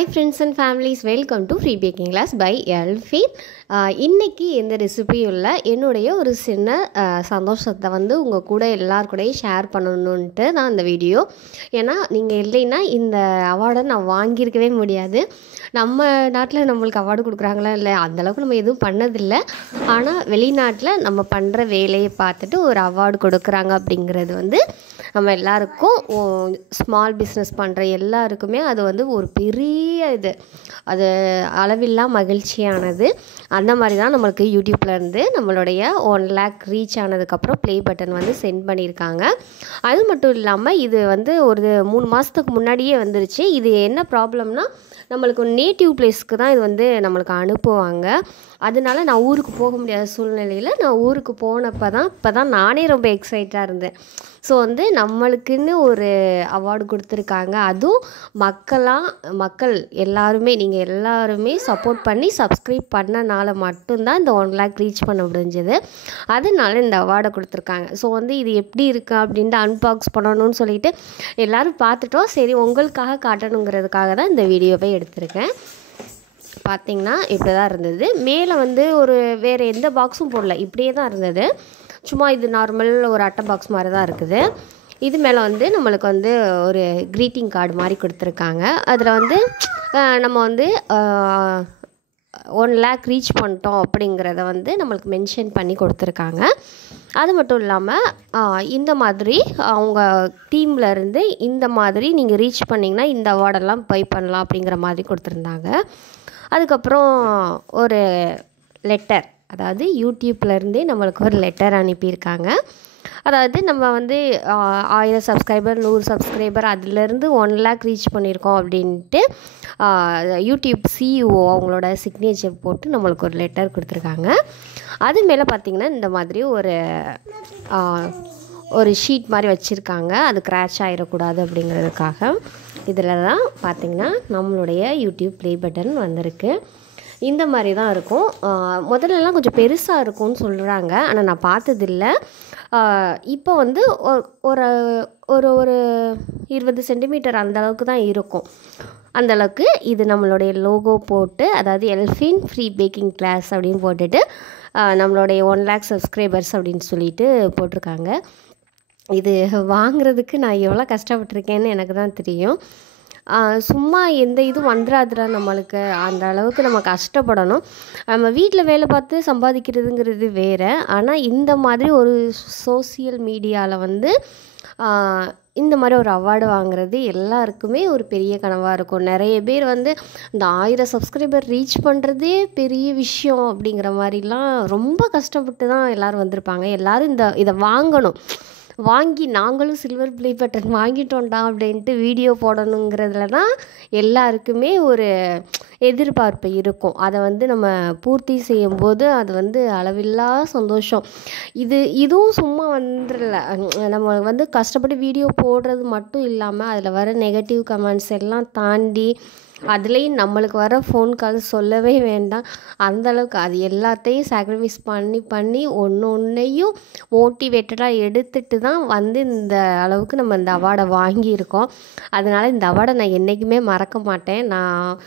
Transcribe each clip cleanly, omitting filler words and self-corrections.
Hi friends and families, welcome to Free Baking Class by Elfie. இன்றைக்கி எந்த ரெசிபியும் இல்லை, என்னுடைய ஒரு சின்ன சந்தோஷத்தை உங்கள் கூட எல்லாருக்கூடையும் ஷேர் பண்ணணுன்ட்டு தான் இந்த வீடியோ. ஏன்னா நீங்கள் இல்லைன்னா இந்த அவார்டை நான் வாங்கியிருக்கவே முடியாது. நம்ம நாட்டில் நம்மளுக்கு அவார்டு கொடுக்குறாங்களா இல்லை, அந்தளவுக்கு நம்ம எதுவும் பண்ணதில்லை. ஆனால் வெளிநாட்டில் நம்ம பண்ணுற வேலையை பார்த்துட்டு ஒரு அவார்டு கொடுக்குறாங்க அப்படிங்கிறது நம்ம எல்லாருக்கும், ஸ்மால் பிஸ்னஸ் பண்ணுற எல்லாருக்குமே அது ஒரு பெரிய அது அளவில்லா மகிழ்ச்சியானது. அந்த மாதிரி தான் நம்மளுக்கு யூடியூப்லேருந்து நம்மளுடைய 1 lakh ரீச் ஆனதுக்கப்புறம் ப்ளே பட்டன் சென்ட் பண்ணியிருக்காங்க. அது மட்டும் இல்லாமல் இது ஒரு 3 மாதத்துக்கு முன்னாடியே வந்துருச்சு. இது என்ன ப்ராப்ளம்னா, நம்மளுக்கு நேட்டிவ் பிளேஸ்க்கு தான் இது நம்மளுக்கு அனுப்புவாங்க. அதனால நான் ஊருக்கு போக முடியாத சூழ்நிலையில் நான் ஊருக்கு போனப்போ தான் நானே ரொம்ப எக்ஸைட்டாக இருந்தேன். ஸோ நம்மளுக்குன்னு ஒரு அவார்டு கொடுத்துருக்காங்க. அதுவும் மக்கள் எல்லாருமே, நீங்கள் எல்லாருமே சப்போர்ட் பண்ணி சப்ஸ்கிரைப் பண்ணனால மட்டும்தான் இந்த 1 lakh ரீச் பண்ண முடிஞ்சது. அதனால இந்த அவார்டை கொடுத்துருக்காங்க. ஸோ இது எப்படி இருக்குது அப்படின்ட்டு அன்பாக்ஸ் பண்ணணும்னு சொல்லிட்டு எல்லோரும் பார்த்துட்டோம். சரி, உங்களுக்காக காட்டணுங்கிறதுக்காக தான் இந்த வீடியோவை எடுத்திருக்கேன். பார்த்திங்கன்னா இப்படி தான் இருந்தது. மேலே ஒரு வேறு எந்த பாக்ஸும் போடல, இப்படியே தான் இருந்தது. சும்மா இது நார்மல் ஒரு அட்டை பாக்ஸ் மாதிரி தான் இருக்குது. இது மேலே நம்மளுக்கு ஒரு க்ரீட்டிங் கார்டு மாதிரி கொடுத்துருக்காங்க. அதில் நம்ம 1 lakh ரீச் பண்ணிட்டோம் அப்படிங்கிறத நம்மளுக்கு மென்ஷன் பண்ணி கொடுத்துருக்காங்க. அது மட்டும் இல்லாமல் இந்த மாதிரி அவங்க டீம்லேருந்து இந்த மாதிரி நீங்கள் ரீச் பண்ணிங்கன்னா இந்த அவார்டெல்லாம் பை பண்ணலாம் அப்படிங்கிற மாதிரி கொடுத்துருந்தாங்க. அதுக்கப்புறம் ஒரு லெட்டர், அதாவது யூடியூப்லேருந்தே நம்மளுக்கு ஒரு லெட்டர் அனுப்பியிருக்காங்க. அதாவது நம்ம 1000 சப்ஸ்கிரைபர் 100 சப்ஸ்கிரைபர் அதிலேருந்து 1 lakh ரீச் பண்ணியிருக்கோம் அப்படின்ட்டு யூடியூப் சிஇஓ அவங்களோட சிக்னேச்சர் போட்டு நம்மளுக்கு ஒரு லெட்டர் கொடுத்துருக்காங்க. அது மேலே பார்த்திங்கன்னா இந்த மாதிரி ஒரு ஷீட் மாதிரி வச்சுருக்காங்க. அது கிராச் ஆகிடக்கூடாது அப்படிங்கிறதுக்காக. இதில் தான் பார்த்திங்கன்னா நம்மளுடைய யூடியூப் ப்ளே பட்டன் வந்திருக்கு. இந்த மாதிரி தான் இருக்கும். முதல்லலாம் கொஞ்சம் பெருசாக இருக்கும்னு சொல்கிறாங்க, ஆனால் நான் பார்த்ததில்ல. இப்போ ஒரு ஒரு 20 சென்டிமீட்டர் அந்தளவுக்கு தான் இருக்கும். அந்தளவுக்கு இது நம்மளுடைய லோகோ போட்டு, அதாவது எல்ஃபின் ஃப்ரீ பேக்கிங் கிளாஸ் அப்படின்னு போட்டுட்டு நம்மளுடைய 1 lakh சப்ஸ்கிரைபர்ஸ் அப்படின்னு சொல்லிட்டு போட்டிருக்காங்க. இது வாங்குறதுக்கு நான் எவ்வளோ கஷ்டப்பட்டிருக்கேன்னு எனக்கு தான் தெரியும். சும்மா எந்த இதுவும் வந்துடாதுடா நம்மளுக்கு, அந்த அளவுக்கு நம்ம கஷ்டப்படணும். நம்ம வீட்டில் வேலை பார்த்து சம்பாதிக்கிறதுங்கிறது வேறு. ஆனால் இந்த மாதிரி ஒரு சோசியல் மீடியாவில் இந்த மாதிரி ஒரு அவார்டு வாங்குறது எல்லாருக்குமே ஒரு பெரிய கனவாக இருக்கும். நிறைய பேர் இந்த 1000 சப்ஸ்கிரைபர் ரீச் பண்ணுறதே பெரிய விஷயம் அப்படிங்கிற மாதிரிலாம் ரொம்ப கஷ்டப்பட்டு தான் எல்லோரும் வந்திருப்பாங்க. எல்லோரும் இதை வாங்கி நாங்களும் சில்வர் ப்ளே பட்டன் வாங்கிட்டோம்டா அப்படின்ட்டு வீடியோ போடணுங்கிறதுல தான் எல்லாருக்குமே ஒரு எதிர்பார்ப்பு இருக்கும். அதை நம்ம பூர்த்தி செய்யும்போது அது அளவில்லா சந்தோஷம். இதுவும் சும்மா வந்துடல. நம்ம கஷ்டப்பட்டு வீடியோ போடுறது மட்டும் இல்லாமல் அதில் வர நெகட்டிவ் கமெண்ட்ஸ் எல்லாம் தாண்டி அதுலேயும் நம்மளுக்கு வர ஃபோன் கால் சொல்லவே வேண்டாம். அந்தளவுக்கு அது எல்லாத்தையும் சாக்ரிஃபைஸ் பண்ணி ஒன்றையும் மோட்டிவேட்டடாக எடுத்துகிட்டு தான் இந்த அளவுக்கு நம்ம இந்த அவார்டை வாங்கியிருக்கோம். அதனால் இந்த அவார்டை நான் என்றைக்குமே மறக்க மாட்டேன். நான்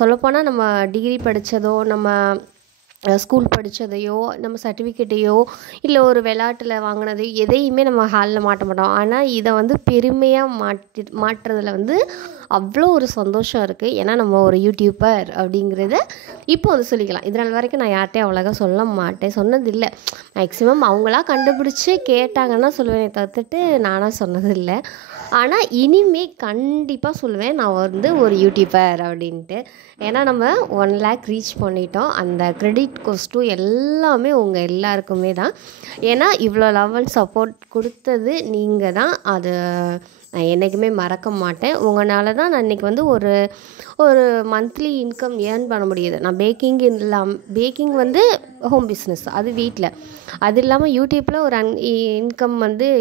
சொல்லப்போனால் நம்ம டிகிரி படித்ததோ, நம்ம ஸ்கூல் படித்ததையோ, நம்ம சர்டிஃபிகேட்டையோ, இல்லை ஒரு விளையாட்டில் வாங்கினதையோ எதையுமே நம்ம ஹாலில் மாட்ட மாட்டோம். ஆனால் இதை பெருமையாக மாட்டுறதுல அவ்வளோ ஒரு சந்தோஷம் இருக்குது. ஏன்னா நம்ம ஒரு யூடியூபர் அப்படிங்கிறத இப்போ சொல்லிக்கலாம். இதனால் வரைக்கும் நான் யார்கிட்டையும் அவ்வளோக்கா சொல்ல மாட்டேன், சொன்னதில்லை. மேக்ஸிமம் அவங்களா கண்டுபிடிச்சி கேட்டாங்கன்னா சொல்லுவேனே தவிர்த்துட்டு நானாக சொன்னதில்லை. ஆனால் இனிமே கண்டிப்பாக சொல்லுவேன் நான் ஒரு யூடியூபர் அப்படின்ட்டு. ஏன்னா நம்ம 1 lakh ரீச் பண்ணிட்டோம். அந்த கிரெடிட் கோஸ்ட்டும் எல்லாமே உங்கள் எல்லாருக்குமே தான். ஏன்னா இவ்வளோ லவ் அண்ட் சப்போர்ட் கொடுத்தது நீங்கள் தான். அது நான் என்றைக்குமே மறக்க மாட்டேன். உங்களால் தான் நான் இன்றைக்கி ஒரு மந்த்லி இன்கம் ஏர்ன் பண்ண முடியுது. நான் பேக்கிங் ஹோம் பிஸ்னஸ், அது வீட்டில். அது இல்லாமல் யூடியூப்பில் ஒரு இன்கம்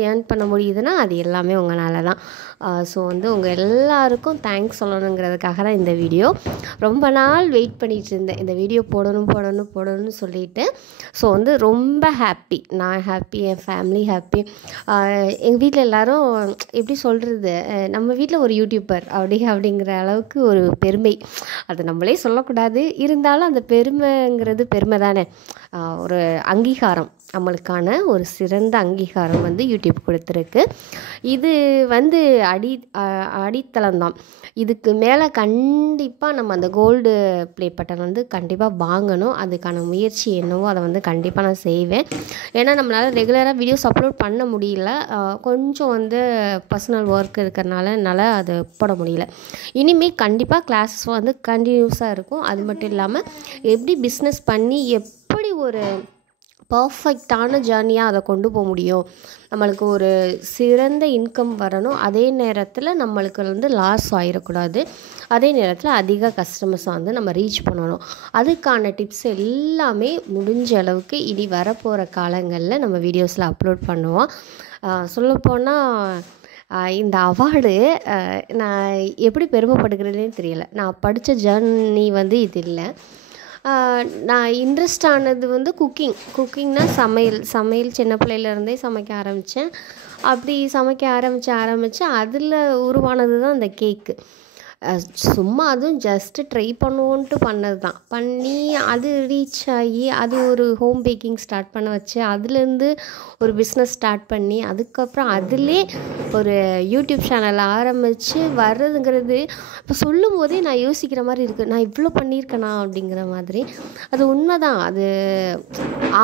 ஏர்ன் பண்ண முடியுதுன்னா அது எல்லாமே உங்களால் தான். ஸோ உங்கள் எல்லாருக்கும் தேங்க்ஸ் சொல்லணுங்கிறதுக்காக தான் இந்த வீடியோ. ரொம்ப நாள் வெயிட் பண்ணிகிட்டு இருந்தேன், இந்த வீடியோ போடணும்னு சொல்லிட்டு. ஸோ ரொம்ப ஹாப்பி, நான் ஹாப்பி, என் ஃபேமிலி ஹாப்பி. எங்கள் வீட்டில் எல்லோரும் எப்படி சொல்கிறது சொல்கிறது, நம்ம வீட்டில் ஒரு யூடியூபர் அப்படிங்கிற அளவுக்கு ஒரு பெருமை. அது நம்மளே சொல்லக்கூடாது, இருந்தாலும் அந்த பெருமைங்கிறது பெருமை தானே. ஒரு அங்கீகாரம், நம்மளுக்கான ஒரு சிறந்த அங்கீகாரம் வந்து யூடியூப் கொடுத்துருக்கு. இது வந்து அடித்தளம்தான். இதுக்கு மேலே கண்டிப்பாக நம்ம அந்த கோல்டு ப்ளே பட்டன் வந்து கண்டிப்பாக வாங்கணும். அதுக்கான முயற்சி என்னவோ அதை வந்து கண்டிப்பாக நான் செய்வேன். ஏன்னா நம்மளால் ரெகுலராக வீடியோஸ் அப்லோட் பண்ண முடியல, கொஞ்சம் வந்து பர்சனல் ஒர்க் இருக்கிறனால என்னால் அதை போட முடியல. இனிமேல் கண்டிப்பாக கிளாஸஸ் வந்து கண்டினியூஸாக இருக்கும். அது மட்டும் இல்லாமல் எப்படி பிஸ்னஸ் பண்ணி எப்படி ஒரு பர்ஃபெக்டான ஜேர்னியாக அதை கொண்டு போக முடியும், நம்மளுக்கு ஒரு சிறந்த இன்கம் வரணும், அதே நேரத்தில் நம்மளுக்கு வந்து லாஸ் ஆகிடக்கூடாது, அதே நேரத்தில் அதிக கஸ்டமர்ஸை வந்து நம்ம ரீச் பண்ணணும், அதுக்கான டிப்ஸ் எல்லாமே முடிஞ்ச அளவுக்கு இனி வரப்போகிற காலங்களில் நம்ம வீடியோஸில் அப்லோட் பண்ணுவோம். சொல்லப்போனால் இந்த அவார்டு நான் எப்படி பெருமைப்படுகிறதுனே தெரியல. நான் படித்த ஜேர்னி வந்து இது இல்லை. நான் இன்ட்ரெஸ்ட் ஆனது வந்து குக்கிங்னால் சமையல் சின்ன பிள்ளையிலேருந்தே சமைக்க ஆரம்பித்தேன். அப்படி சமைக்க ஆரம்பித்து அதில் உருவானது தான் இந்த கேக்கு. சும்மா அதுவும் ஜஸ்ட்டு ட்ரை பண்ணுவோன்ட்டு பண்ணது தான். பண்ணி அது ரீச் ஆகி அது ஒரு ஹோம் பேக்கிங் ஸ்டார்ட் பண்ண வச்சு, அதுலேருந்து ஒரு பிஸ்னஸ் ஸ்டார்ட் பண்ணி, அதுக்கப்புறம் அதிலே ஒரு யூடியூப் சேனல் ஆரம்பித்து வர்றதுங்கிறது இப்போ சொல்லும் போதே நான் யோசிக்கிற மாதிரி இருக்குது, நான் இவ்வளோ பண்ணியிருக்கேனா அப்படிங்கிற மாதிரி. அது உண்மை தான். அது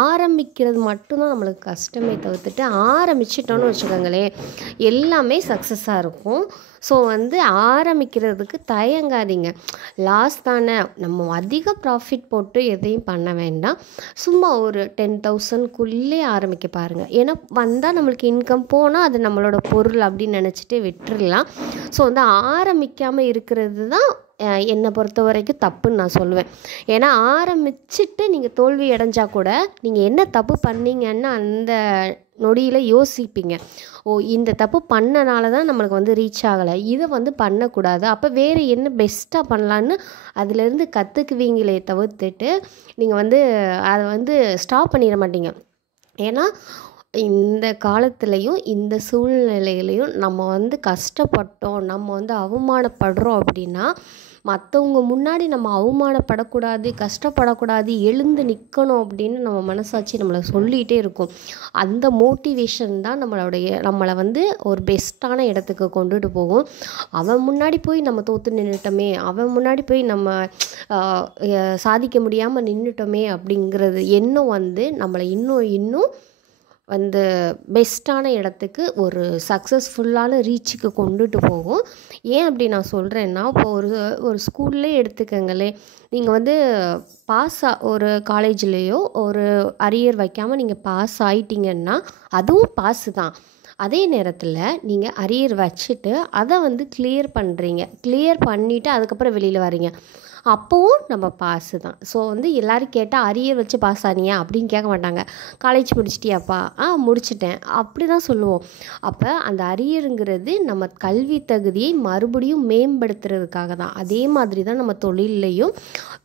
ஆரம்பிக்கிறது மட்டும்தான் நம்மளுக்கு கஷ்டமே தவிர்த்துட்டு, ஆரம்பிச்சிட்டோன்னு வச்சுக்கோங்களேன் எல்லாமே சக்ஸஸாக இருக்கும். ஸோ வந்து ஆரம்பிக்கிறதுக்கு தயங்காதீங்க. லாஸ் தானே, நம்ம அதிக ப்ராஃபிட் போட்டு எதையும் பண்ண வேண்டாம். சும்மா ஒரு 10,000க்குள்ளே ஆரம்பிக்க பாருங்கள். ஏன்னா வந்தால் நம்மளுக்கு இன்கம், போனால் அது நம்மளோட பொருள் அப்படின்னு நினச்சிட்டு விட்டுறலாம். ஸோ வந்து ஆரம்பிக்காமல் இருக்கிறது தான் என்னை பொறுத்த வரைக்கும் தப்புன்னு நான் சொல்லுவேன். ஏன்னா ஆரம்பிச்சுட்டு நீங்கள் தோல்வி அடைஞ்சால் கூட நீங்கள் என்ன தப்பு பண்ணீங்கன்னு அந்த நொடியில் யோசிப்பீங்க. இந்த தப்பு பண்ணனால தான் நம்மளுக்கு வந்து ரீச் ஆகலை, இதை வந்து பண்ணக்கூடாது, அப்போ வேறு என்ன பெஸ்ட்டாக பண்ணலான்னு அதிலேருந்து கற்றுக்குவீங்களே தவிர்த்துட்டு நீங்கள் வந்து அதை வந்து ஸ்டாப் பண்ணிட மாட்டீங்க. ஏன்னா இந்த காலத்துலேயும் இந்த சூழ்நிலையிலையும் நம்ம வந்து கஷ்டப்பட்டோம், நம்ம வந்து அவமானப்படுறோம் அப்படின்னா மற்றவங்க முன்னாடி நம்ம அவமானப்படக்கூடாது, கஷ்டப்படக்கூடாது, எழுந்து நிற்கணும் அப்படின்னு நம்ம மனசாட்சி நம்மளை சொல்லிகிட்டே இருக்கும். அந்த மோட்டிவேஷன் தான் நம்மளை வந்து ஒரு பெஸ்ட்டான இடத்துக்கு கொண்டுட்டு போகும். அவன் முன்னாடி போய் நம்ம தோற்று நின்றுட்டோமே, அவன் முன்னாடி போய் நம்ம சாதிக்க முடியாமல் நின்றுட்டோமே அப்படிங்கிறது எண்ணம் வந்து நம்மளை இன்னும் வந்து பெஸ்ட்டான இடத்துக்கு ஒரு சக்ஸஸ்ஃபுல்லான ரீச்சுக்கு கொண்டுட்டு போகும். ஏன் அப்படி நான் சொல்கிறேன்னா, இப்போ ஒரு ஸ்கூல்லே எடுத்துக்கங்களே, நீங்கள் வந்து ஒரு காலேஜ்லேயோ ஒரு அரியர் வைக்காமல் நீங்கள் பாஸ் ஆகிட்டீங்கன்னா அதுவும் பாஸு தான். அதே நேரத்தில் நீங்கள் அரியர் வச்சுட்டு அதை வந்து கிளியர் பண்ணிவிட்டு அதுக்கப்புறம் வெளியில் வரீங்க, அப்போவும் நம்ம பாஸு தான். ஸோ வந்து எல்லோரும் கேட்டால் அரியர் வச்சு பாஸ் ஆனியா அப்படின்னு கேட்க மாட்டாங்க. காலேஜ் முடிச்சிட்டியாப்பா? முடிச்சிட்டேன், அப்படி தான் சொல்லுவோம். அப்போ அந்த அரியருங்கிறது நம்ம கல்வி தகுதியை மறுபடியும் மேம்படுத்துறதுக்காக தான். அதே மாதிரி தான் நம்ம தொழில்லையும்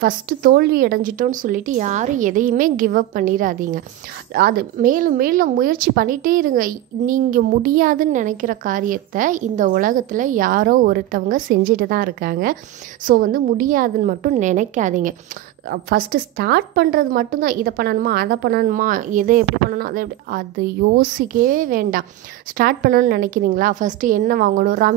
ஃபஸ்ட்டு தோல்வி அடைஞ்சிட்டோன்னு சொல்லிட்டு யாரும் எதையுமே கிவ் அப் பண்ணிடாதீங்க. அது மேலும் மேலும் முயற்சி பண்ணிகிட்டே இருங்க. நீங்கள் முடியாதுன்னு நினைக்கிற காரியத்தை இந்த உலகத்தில் யாரோ ஒருத்தவங்க செஞ்சுட்டு தான் இருக்காங்க. ஸோ வந்து முடியாதுன்னு மட்டும் நினைக்காதீங்க. ஃபஸ்ட்டு ஸ்டார்ட் பண்ணுறது மட்டும்தான். இதை பண்ணணுமா, அதை பண்ணணுமா, எதை எப்படி பண்ணணும், அது யோசிக்கவே வேண்டாம். ஸ்டார்ட் பண்ணணும்னு நினைக்கிறீங்களா, ஃபஸ்ட்டு என்ன வாங்கணும், ரா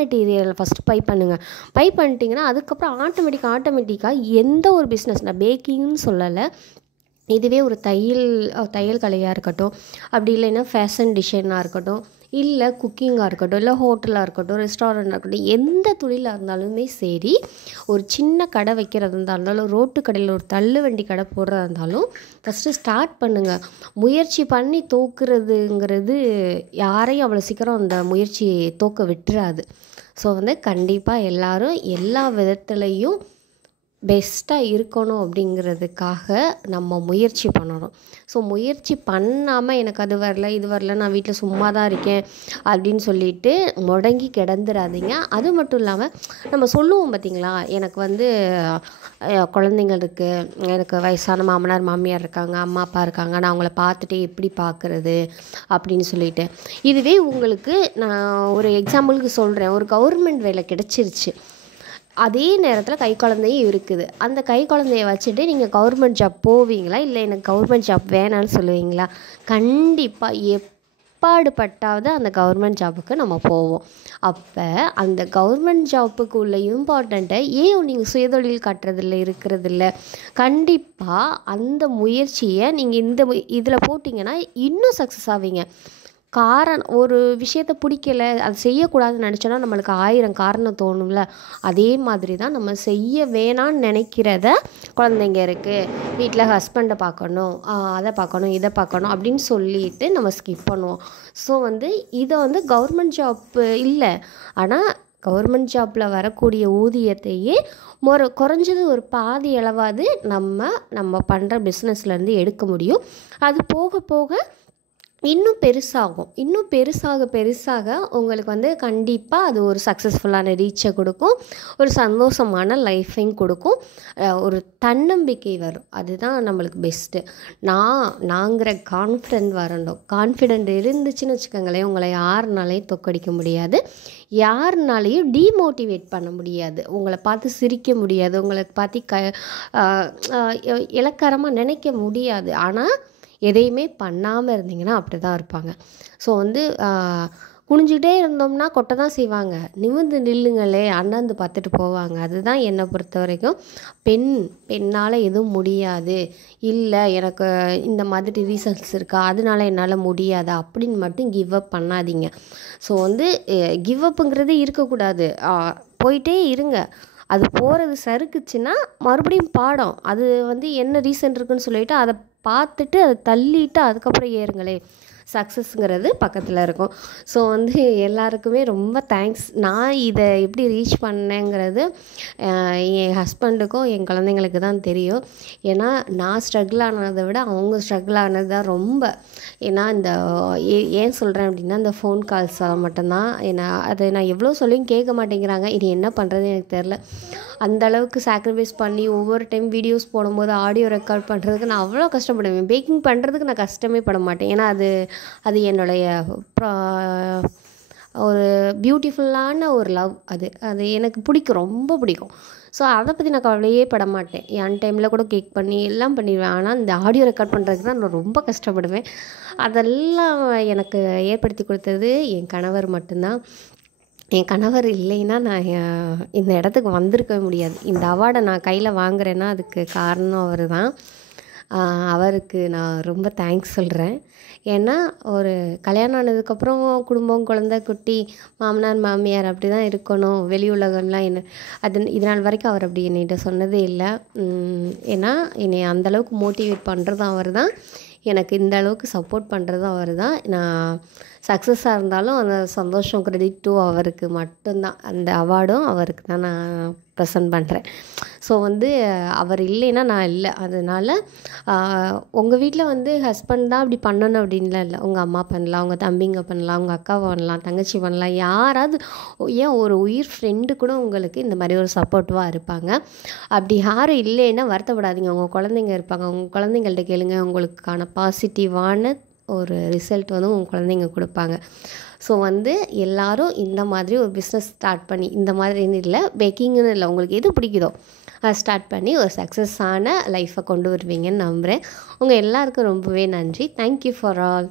மெட்டீரியல் ஃபஸ்ட்டு பை பண்ணுங்கள். பை பண்ணிட்டீங்கன்னா அதுக்கப்புறம் ஆட்டோமேட்டிக்காக எந்த ஒரு பிஸ்னஸ், நான் பேக்கிங்னு சொல்லலை, இதுவே ஒரு தையல் கலையாக இருக்கட்டும், அப்படி இல்லைன்னா ஃபேஷன் டிசைனாக இருக்கட்டும், இல்லை குக்கிங்காக இருக்கட்டும், இல்லை ஹோட்டலாக இருக்கட்டும், ரெஸ்டாரண்ட்டாக இருக்கட்டும், எந்த தொழிலாக இருந்தாலுமே சரி, ஒரு சின்ன கடை வைக்கிறதா இருந்தாலும், ரோட்டு கடையில் ஒரு தள்ளு வண்டி கடை போடுறதா இருந்தாலும் ஃபஸ்ட்டு ஸ்டார்ட் பண்ணுங்கள். முயற்சி பண்ணி தோக்குறதுங்கிறது யாரையும் அவ்வளோ சீக்கிரம் அந்த முயற்சி தோக்க விட்டுறாது. ஸோ வந்து கண்டிப்பாக எல்லோரும் எல்லா விதத்துலேயும் பெஸ்ட்டாக இருக்கணும் அப்படிங்கிறதுக்காக நம்ம முயற்சி பண்ணணும். ஸோ முயற்சி பண்ணாமல் எனக்கு அது வரல இது வரல நான் வீட்டில் சும்மா தான் இருக்கேன் அப்படின்னு சொல்லிட்டு முடங்கி கிடந்துடாதீங்க. அது மட்டும் இல்லாமல் நம்ம சொல்லுவோம் பார்த்திங்களா, எனக்கு வந்து குழந்தைங்க இருக்குது, எனக்கு வயசான மாமனார் மாமியார் இருக்காங்க, அம்மா அப்பா இருக்காங்க, நான் அவங்கள பார்த்துட்டு எப்படி பார்க்குறது அப்படின்னு சொல்லிட்டு. இதுவே உங்களுக்கு நான் ஒரு எக்ஸாம்பிளுக்கு சொல்கிறேன், ஒரு கவர்மெண்ட் வேலை கிடச்சிருச்சு, அதே நேரத்தில் கை குழந்தையும் இருக்குது. அந்த கை குழந்தைய வச்சுட்டு நீங்கள் கவர்மெண்ட் ஜாப் போவீங்களா, இல்லை எனக்கு கவர்மெண்ட் ஜாப் வேணான்னு சொல்லுவீங்களா? கண்டிப்பாக எப்பாடுபட்டாவது அந்த கவர்மெண்ட் ஜாபுக்கு நம்ம போவோம். அப்போ அந்த கவர்மெண்ட் ஜாப்புக்கு உள்ள இம்பார்ட்டண்ட்டை ஏன் நீங்கள் சுயதொழில் காட்டுறதில்ல இருக்கிறதில்ல? கண்டிப்பாக அந்த முயற்சியை நீங்கள் இதில் போட்டிங்கன்னா இன்னும் சக்ஸஸ் ஆவீங்க. ஒரு விஷயத்தை பிடிக்கல, அது செய்யக்கூடாதுன்னு நினச்சோன்னா நம்மளுக்கு 1000 காரணம் தோணும்ல. அதே மாதிரி தான் நம்ம செய்ய வேணான்னு நினைக்கிறத, குழந்தைங்க இருக்குது, வீட்டில் ஹஸ்பண்டை பார்க்கணும், அதை பார்க்கணும், இதை பார்க்கணும் அப்படின்னு சொல்லிட்டு நம்ம ஸ்கிப் பண்ணுவோம். ஸோ இதை கவர்மெண்ட் ஜாப்பு இல்லை, ஆனால் கவர்மெண்ட் ஜாப்பில் வரக்கூடிய ஊதியத்தையே குறைஞ்சது ஒரு பாதி அளவாவது நம்ம பண்ணுற பிஸ்னஸ்லேருந்து எடுக்க முடியும். அது போக போக இன்னும் பெருசாக உங்களுக்கு கண்டிப்பாக அது ஒரு சக்ஸஸ்ஃபுல்லான ரீச்சை கொடுக்கும், ஒரு சந்தோஷமான லைஃபையும் கொடுக்கும், ஒரு தன்னம்பிக்கை வரும். அதுதான் நம்மளுக்கு பெஸ்ட்டு. நாங்கிற கான்ஃபிடென்ட் வரணும். கான்ஃபிடென்ட் இருந்துச்சுன்னு வச்சுக்கோங்களேன், உங்களை யாருனாலையும் தோக்கடிக்க முடியாது, யாருனாலையும் டீமோட்டிவேட் பண்ண முடியாது, உங்களை பார்த்து சிரிக்க முடியாது, உங்களை பார்த்து இலக்காரமாக நினைக்க முடியாது. ஆனால் எதையுமே பண்ணாமல் இருந்தீங்கன்னா அப்படி தான் இருப்பாங்க. ஸோ குனிஞ்சிக்கிட்டே இருந்தோம்னா கொட்ட தான் செய்வாங்க, நிமிர்ந்து நில்லுங்களே அண்ணாந்து பார்த்துட்டு போவாங்க. அதுதான் என்னை பொறுத்த வரைக்கும். பெண்ணால் எதுவும் முடியாது, இல்லை எனக்கு இந்த மாதிரி ரீசன்ஸ் இருக்கா அதனால என்னால் முடியாது அப்படின்னு மட்டும் கிவ் அப் பண்ணாதீங்க. ஸோ கிவ் அப்புங்கிறது இருக்கக்கூடாது, போயிட்டே இருங்க. அது போகிறது சறுக்குச்சுன்னா மறுபடியும் பாடம், அது என்ன ரீசன் இருக்குன்னு சொல்லிட்டு அதை பார்த்துட்டு அதை தள்ளிட்டு அதுக்கப்புறம் ஏறுங்களே, சக்ஸஸ்ங்கிறது பக்கத்தில் இருக்கும். ஸோ எல்லாருக்குமே ரொம்ப தேங்க்ஸ். நான் இதை எப்படி ரீச் பண்ணேங்கிறது என் ஹஸ்பண்டுக்கும் என் குழந்தைங்களுக்கு தான் தெரியும். ஏன்னா நான் ஸ்ட்ரகிள் ஆனதை விட அவங்க ஸ்ட்ரகிள் ஆனது தான் ரொம்ப. ஏன்னா ஏன் சொல்கிறேன் அப்படின்னா, இந்த ஃபோன் கால்ஸ் மட்டும்தான். அதை நான் எவ்வளோ சொல்லியும் கேட்க மாட்டேங்கிறாங்க. இனி என்ன பண்ணுறது எனக்கு தெரில. அந்தளவுக்கு சாக்ரிஃபைஸ் பண்ணி ஒவ்வொரு டைம் வீடியோஸ் போடும்போது ஆடியோ ரெக்கார்ட் பண்ணுறதுக்கு நான் அவ்வளோ கஷ்டப்படுவேன். பேக்கிங் பண்ணுறதுக்கு நான் கஷ்டமே பட மாட்டேன். ஏன்னா அது என்னுடைய ஒரு பியூட்டிஃபுல்லான ஒரு லவ். அது எனக்கு பிடிக்கும், ரொம்ப பிடிக்கும். ஸோ அதை பற்றி நான் கவலையே பட மாட்டேன். என் டைமில் கூட கேக் பண்ணி எல்லாம் பண்ணிடுவேன். ஆனால் இந்த ஆடியோ ரெக்கார்ட் பண்ணுறதுக்கு தான் நான் ரொம்ப கஷ்டப்படுவேன். அதெல்லாம் எனக்கு ஏற்படுத்தி கொடுத்தது என் கணவர் மட்டும்தான். என் கணவர் இல்லைன்னா நான் இந்த இடத்துக்கு வந்திருக்கவே முடியாது. இந்த அவார்டை நான் கையில் வாங்குறேன்னா அதுக்கு காரணம் அவர் தான். அவருக்கு நான் ரொம்ப தேங்க்ஸ் சொல்கிறேன். ஏன்னா ஒரு கல்யாணம் ஆனதுக்கப்புறம் குடும்பம், குழந்தை, குட்டி, மாமனார் மாமியார் அப்படி தான் இருக்கணும், வெளி உலகம்லாம் இதனால் வரைக்கும் அவர் அப்படி என்னிட்ட சொன்னதே இல்லை. ஏன்னா என்னை அந்தளவுக்கு மோட்டிவேட் பண்ணுறதும் அவர் தான், எனக்கு இந்த அளவுக்கு சப்போர்ட் பண்ணுறதும் அவர் தான். நான் சக்ஸஸாக இருந்தாலும் அந்த சந்தோஷம் கிரெடிட் டு அவருக்கு மட்டும்தான். அந்த அவார்டும் அவருக்கு தான் நான் ப்ரெசன்ட் பண்ணுறேன். ஸோ அவர் இல்லைன்னா நான் இல்லை. அதனால் உங்கள் வீட்டில் ஹஸ்பண்ட் தான் அப்படி பண்ணணும் அப்படின்லாம் இல்லை. உங்கள் அம்மா பண்ணலாம், உங்கள் தம்பிங்க பண்ணலாம், உங்கள் அக்கா பண்ணலாம், தங்கச்சி பண்ணலாம், யாராவது ஏன் ஒரு உயிர் ஃப்ரெண்டு கூட உங்களுக்கு இந்த மாதிரி ஒரு சப்போர்ட்டிவாக இருப்பாங்க. அப்படி யாரும் இல்லைன்னா வருத்தப்படாதீங்க. உங்கள் குழந்தைங்க இருப்பாங்க, உங்கள் குழந்தைங்கள்ட்ட கேளுங்க, உங்களுக்கான பாசிட்டிவான ஒரு ரிசல்ட் உங்கள் குழந்தைங்க கொடுப்பாங்க. ஸோ எல்லோரும் இந்த மாதிரி ஒரு பிஸ்னஸ் ஸ்டார்ட் பண்ணி, இந்த மாதிரின்னு இல்லை, பேக்கிங்னு இல்லை, உங்களுக்கு எது பிடிக்குதோ அதை ஸ்டார்ட் பண்ணி ஒரு சக்ஸஸான லைஃப்பை கொண்டு வருவீங்கன்னு நம்புகிறேன். உங்கள் எல்லாருக்கும் ரொம்பவே நன்றி. Thank you for all.